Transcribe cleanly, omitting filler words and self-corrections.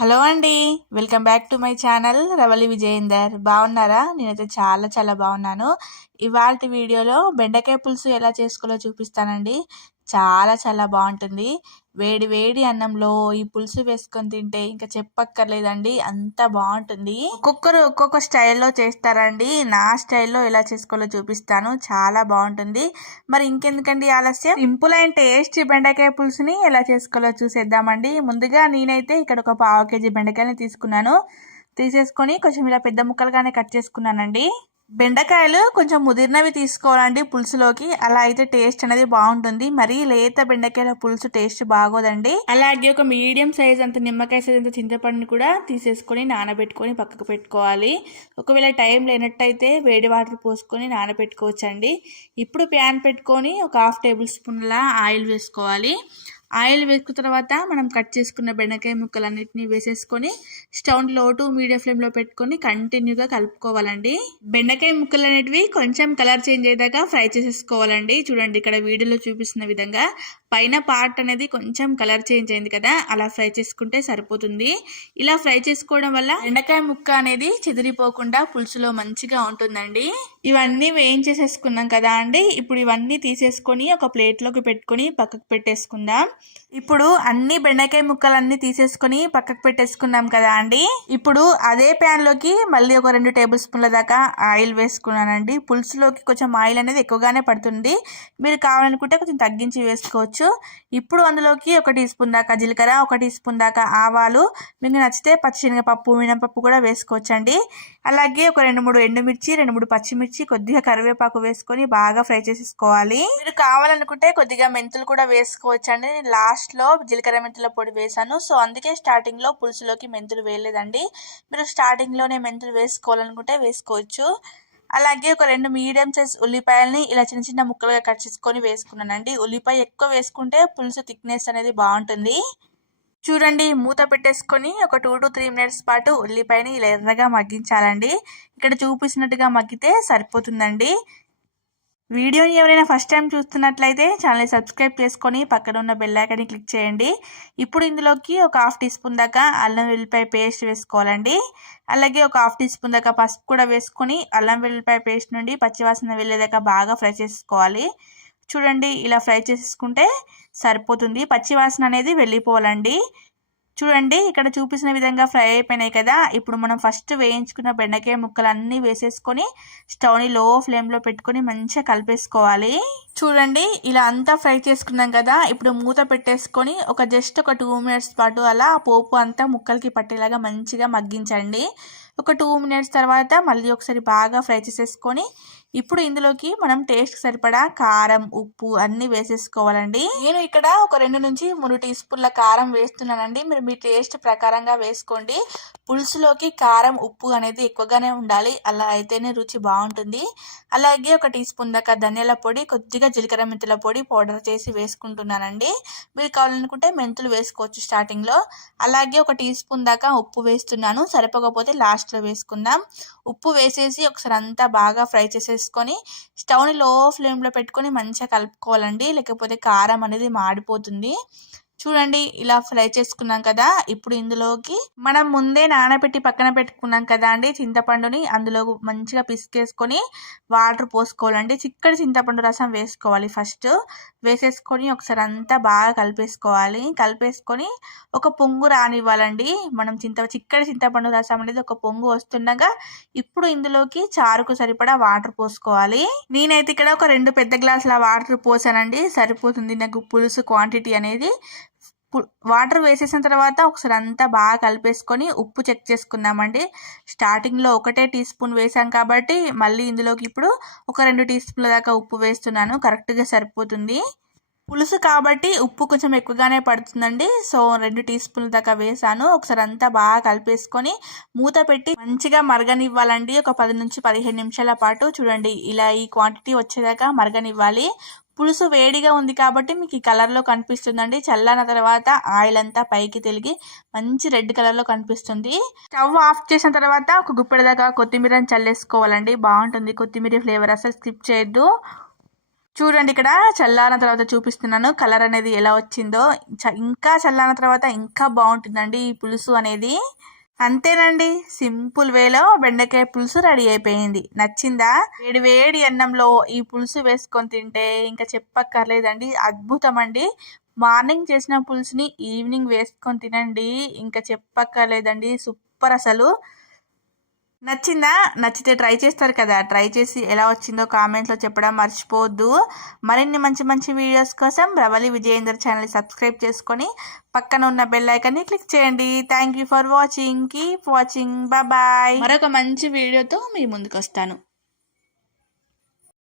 Hello అండి. Welcome back to my channel Ravali Vijayender. బాగున్నారా? నేనైతే చాలా చాలా బాగున్నాను. ఇవాల్టి వీడియోలో బెండకాయ పులుసు ఎలా చేసుకోవాలో చూపిస్తానండి. చాలా చాలా బాగుంటుంది. వేడి వేడి అన్నంలో ఈ పులుసు వేసుకొని తింటే ఇంకా చెప్పక్కర్లేదండి, అంత బాగుంటుంది. ఒక్కొక్కరు ఒక్కొక్క స్టైల్లో చేస్తారండి. నా స్టైల్లో ఎలా చేసుకోవాలో చూపిస్తాను. చాలా బాగుంటుంది. మరి ఇంకెందుకండి ఆలస్యం, సింపుల్ అండ్ టేస్టీ బెండకాయ పులుసుని ఎలా చేసుకోవాలో చూసేద్దామండి. ముందుగా నేనైతే ఇక్కడ ఒక పావు కేజీ బెండకాయని తీసేసుకొని కొంచెం ఇలా పెద్ద ముక్కలుగానే కట్ చేసుకున్నానండి. బెండకాయలు కొంచెం ముదిరినవి తీసుకోవాలండి పులుసులోకి, అలా అయితే టేస్ట్ అనేది బాగుంటుంది. మరీ లేత బెండకాయల పులుసు టేస్ట్ బాగోదండి. అలాగే ఒక మీడియం సైజ్ అంత నిమ్మకాయ సైజ్ అంత చింతపండుని కూడా తీసేసుకొని నానబెట్టుకొని పక్కకు పెట్టుకోవాలి. ఒకవేళ టైం లేనట్టయితే వేడి వాటర్ పోసుకొని నానబెట్టుకోవచ్చండి. ఇప్పుడు ప్యాన్ పెట్టుకొని ఒక 1/2 టేబుల్ స్పూన్ల ఆయిల్ వేసుకోవాలి. ఆయిల్ వేసుకున్న తర్వాత మనం కట్ చేసుకున్న బెండకాయ ముక్కలన్నిటిని వేసేసుకొని స్టవ్ లో టు మీడియం ఫ్లేమ్లో పెట్టుకొని కంటిన్యూగా కలుపుకోవాలండి. బెండకాయ ముక్కలు అనేటివి కొంచెం కలర్ చేంజ్ అయ్యేదాకా ఫ్రై చేసేసుకోవాలండి. చూడండి, ఇక్కడ వీడియోలో చూపిస్తున్న విధంగా పైన పార్ట్ అనేది కొంచెం కలర్ చేంజ్ అయింది కదా, అలా ఫ్రై చేసుకుంటే సరిపోతుంది. ఇలా ఫ్రై చేసుకోవడం వల్ల బెండకాయ ముక్క అనేది చెదిరిపోకుండా పులుసులో మంచిగా ఉంటుందండి. ఇవన్నీ వేయించేసేసుకున్నాం కదా అండి. ఇప్పుడు ఇవన్నీ తీసేసుకొని ఒక ప్లేట్లోకి పెట్టుకొని పక్కకు పెట్టేసుకుందాం. ఇప్పుడు అన్ని బెండకాయ ముక్కలన్నీ తీసేసుకొని పక్కకు పెట్టేసుకున్నాం కదా అండి. ఇప్పుడు అదే ప్యాన్ లోకి మళ్ళీ ఒక 2 టేబుల్ స్పూన్ల దాకా ఆయిల్ వేసుకున్నానండి. పులుసులోకి కొంచెం ఆయిల్ అనేది ఎక్కువగానే పడుతుంది. మీరు కావాలనుకుంటే కొంచెం తగ్గించి వేసుకోవచ్చు. ఇప్పుడు అందులోకి 1 టీ స్పూన్ దాకా జీలకర్ర, 1 టీ స్పూన్ దాకా ఆవాలు, మీకు నచ్చితే పచ్చిశనగపప్పు, మినపప్పు కూడా వేసుకోవచ్చండి. అలాగే ఒక 2-3 ఎండుమిర్చి, 2-3 పచ్చిమిర్చి, కొద్దిగా కరివేపాకు వేసుకొని బాగా ఫ్రై చేసేసుకోవాలి. మీరు కావాలనుకుంటే కొద్దిగా మెంతులు కూడా వేసుకోవచ్చండి. లాస్ట్ లో జీలకర్ర మెంతుల పొడి వేసాను, సో అందుకే స్టార్టింగ్ లో పులుసులోకి మెంతులు వేయలేదండి. మీరు స్టార్టింగ్ లోనే మెంతులు వేసుకోవాలనుకుంటే వేసుకోవచ్చు. అలాగే ఒక 2 మీడియం సైజ్ ఉల్లిపాయలని ఇలా చిన్న చిన్న ముక్కలుగా కట్ చేసుకొని వేసుకున్నానండి. ఉల్లిపాయ ఎక్కువ వేసుకుంటే పులుసు థిక్నెస్ అనేది బాగుంటుంది. చూడండి, మూత పెట్టేసుకొని ఒక 2 to 3 మినిట్స్ పాటు ఉల్లిపాయని ఇలా ఎర్రగా మగ్గించాలండి. ఇక్కడ చూపిస్తున్నట్టుగా మగ్గితే సరిపోతుందండి. వీడియోని ఎవరైనా ఫస్ట్ టైం చూస్తున్నట్లయితే ఛానల్ని సబ్స్క్రైబ్ చేసుకొని పక్కన ఉన్న బెల్ ఐకాన్ని క్లిక్ చేయండి. ఇప్పుడు ఇందులోకి ఒక 1/2 టీ స్పూన్ దాకా అల్లం వెల్లిపాయ పేస్ట్ వేసుకోవాలండి. అలాగే ఒక 1/2 టీ స్పూన్ దాకా పసుపు కూడా వేసుకొని అల్లం వెల్లిపాయ పేస్ట్ నుండి పచ్చివాసన వెళ్ళేదాకా బాగా ఫ్రై చేసుకోవాలి. చూడండి, ఇలా ఫ్రై చేసుకుంటే సరిపోతుంది. పచ్చివాసన అనేది వెళ్ళిపోవాలండి. చూడండి, ఇక్కడ చూపించిన విధంగా ఫ్రై అయిపోయినాయి కదా. ఇప్పుడు మనం ఫస్ట్ వేయించుకున్న బెండకాయ ముక్కలు అన్నీ వేసేసుకొని స్టవ్ని లో ఫ్లేమ్లో పెట్టుకొని మంచిగా కలిపేసుకోవాలి. చూడండి, ఇలా అంతా ఫ్రై చేసుకున్నాం కదా. ఇప్పుడు మూత పెట్టేసుకొని జస్ట్ ఒక 2 మినిట్స్ పాటు అలా పోపు అంతా ముక్కలకి పట్టేలాగా మంచిగా మగ్గించండి. ఒక 2 మినిట్స్ తర్వాత మళ్ళీ ఒకసారి బాగా ఫ్రై చేసేసుకొని ఇప్పుడు ఇందులోకి మనం టేస్ట్ సరిపడా కారం, ఉప్పు అన్నీ వేసేసుకోవాలండి. నేను ఇక్కడ ఒక 2 నుంచి 3 టీ స్పూన్ల కారం వేస్తున్నానండి. మీరు మీ టేస్ట్ ప్రకారంగా వేసుకోండి. పులుసులోకి కారం, ఉప్పు అనేది ఎక్కువగానే ఉండాలి, అలా అయితేనే రుచి బాగుంటుంది. అలాగే ఒక టీ స్పూన్ దాకా ధనియాల పొడి, కొద్దిగా జీలకర్ర మెంతుల పొడి పౌడర్ చేసి వేసుకుంటున్నానండి. మీరు కావాలనుకుంటే మెంతులు వేసుకోవచ్చు స్టార్టింగ్లో. అలాగే ఒక టీ స్పూన్ దాకా ఉప్పు వేస్తున్నాను, సరిపోకపోతే లాస్ట్లో వేసుకుందాం. ఉప్పు వేసేసి ఒకసారి అంతా బాగా ఫ్రై చేసేసుకొని స్టవ్ని లో ఫ్లేమ్లో పెట్టుకొని మంచిగా కలుపుకోవాలండి, లేకపోతే కారం అనేది మాడిపోతుంది. చూడండి, ఇలా ఫ్రై చేసుకున్నాం కదా. ఇప్పుడు ఇందులోకి మనం ముందే నానబెట్టి పక్కన పెట్టుకున్నాం కదా అండి చింతపండుని, అందులో మంచిగా పిసికేసుకొని వాటర్ పోసుకోవాలండి. చిక్కటి చింతపండు రసం వేసుకోవాలి. ఫస్ట్ వేసేసుకొని ఒకసారి అంతా బాగా కలిపేసుకొని ఒక పొంగు రానివ్వాలండి. మనం చిక్కటి చింతపండు రసం అనేది ఒక పొంగు వస్తుండగా ఇప్పుడు ఇందులోకి చారుకు సరిపడా వాటర్ పోసుకోవాలి. నేనైతే ఇక్కడ ఒక 2 పెద్ద గ్లాసుల వాటర్ పోసానండి, సరిపోతుంది నాకు పులుసు క్వాంటిటీ అనేది. వాటర్ వేసేసిన తర్వాత ఒకసారి అంతా బాగా కలిపేసుకొని ఉప్పు చెక్ చేసుకుందామండి. స్టార్టింగ్లో 1 టీ స్పూన్ వేసాం కాబట్టి మళ్ళీ ఇందులోకి ఇప్పుడు ఒక 2 టీ స్పూన్ల దాకా ఉప్పు వేస్తున్నాను, కరెక్ట్గా సరిపోతుంది. పులుసు కాబట్టి ఉప్పు కొంచెం ఎక్కువగానే పడుతుందండి, సో 2 టీ స్పూన్ల దాకా వేసాను. ఒకసారి అంతా బాగా కలిపేసుకొని మూత పెట్టి మంచిగా మరగనివ్వాలండి. ఒక 10 నుంచి 15 నిమిషాల పాటు చూడండి, ఇలా ఈ క్వాంటిటీ వచ్చేదాకా మరగనివ్వాలి. పులుసు వేడిగా ఉంది కాబట్టి మీకు ఈ కలర్లో కనిపిస్తుందండి. చల్లారిన తర్వాత ఆయిల్ అంతా పైకి తెలిగి మంచి రెడ్ కలర్లో కనిపిస్తుంది. స్టవ్ ఆఫ్ చేసిన తర్వాత ఒక గుప్పెడు దాకా కొత్తిమీరని చల్లేసుకోవాలండి, బాగుంటుంది కొత్తిమీర ఫ్లేవర్, అసలు స్కిప్ చేయొద్దు. చూడండి ఇక్కడ చల్లారిన తర్వాత చూపిస్తున్నాను కలర్ అనేది ఎలా వచ్చిందో. ఇంకా చల్లారిన తర్వాత ఇంకా బాగుంటుందండి ఈ పులుసు అనేది. అంతేనండి, సింపుల్ వేలో బెండకాయ పులుసు రెడీ అయిపోయింది. నచ్చిందా? వేడి వేడి అన్నంలో ఈ పులుసు వేసుకొని తింటే ఇంకా చెప్పక్కర్లేదండి, అద్భుతం అండి. మార్నింగ్ చేసిన పులుసుని ఈవినింగ్ వేసుకొని తినండి, ఇంకా చెప్పక్కర్లేదండి, సూపర్ అసలు. నచ్చిందా? నచ్చితే ట్రై చేస్తారు కదా, ట్రై చేసి ఎలా వచ్చిందో కామెంట్లో చెప్పడం మర్చిపోవద్దు. మరిన్ని మంచి మంచి వీడియోస్ కోసం రవలి విజయేందర్ ఛానల్ సబ్స్క్రైబ్ చేసుకొని పక్కన ఉన్న బెల్ ఐకాన్ని క్లిక్ చేయండి. Thank you for watching. Keep watching. Bye. మరొక మంచి వీడియోతో మీ ముందుకు వస్తాను.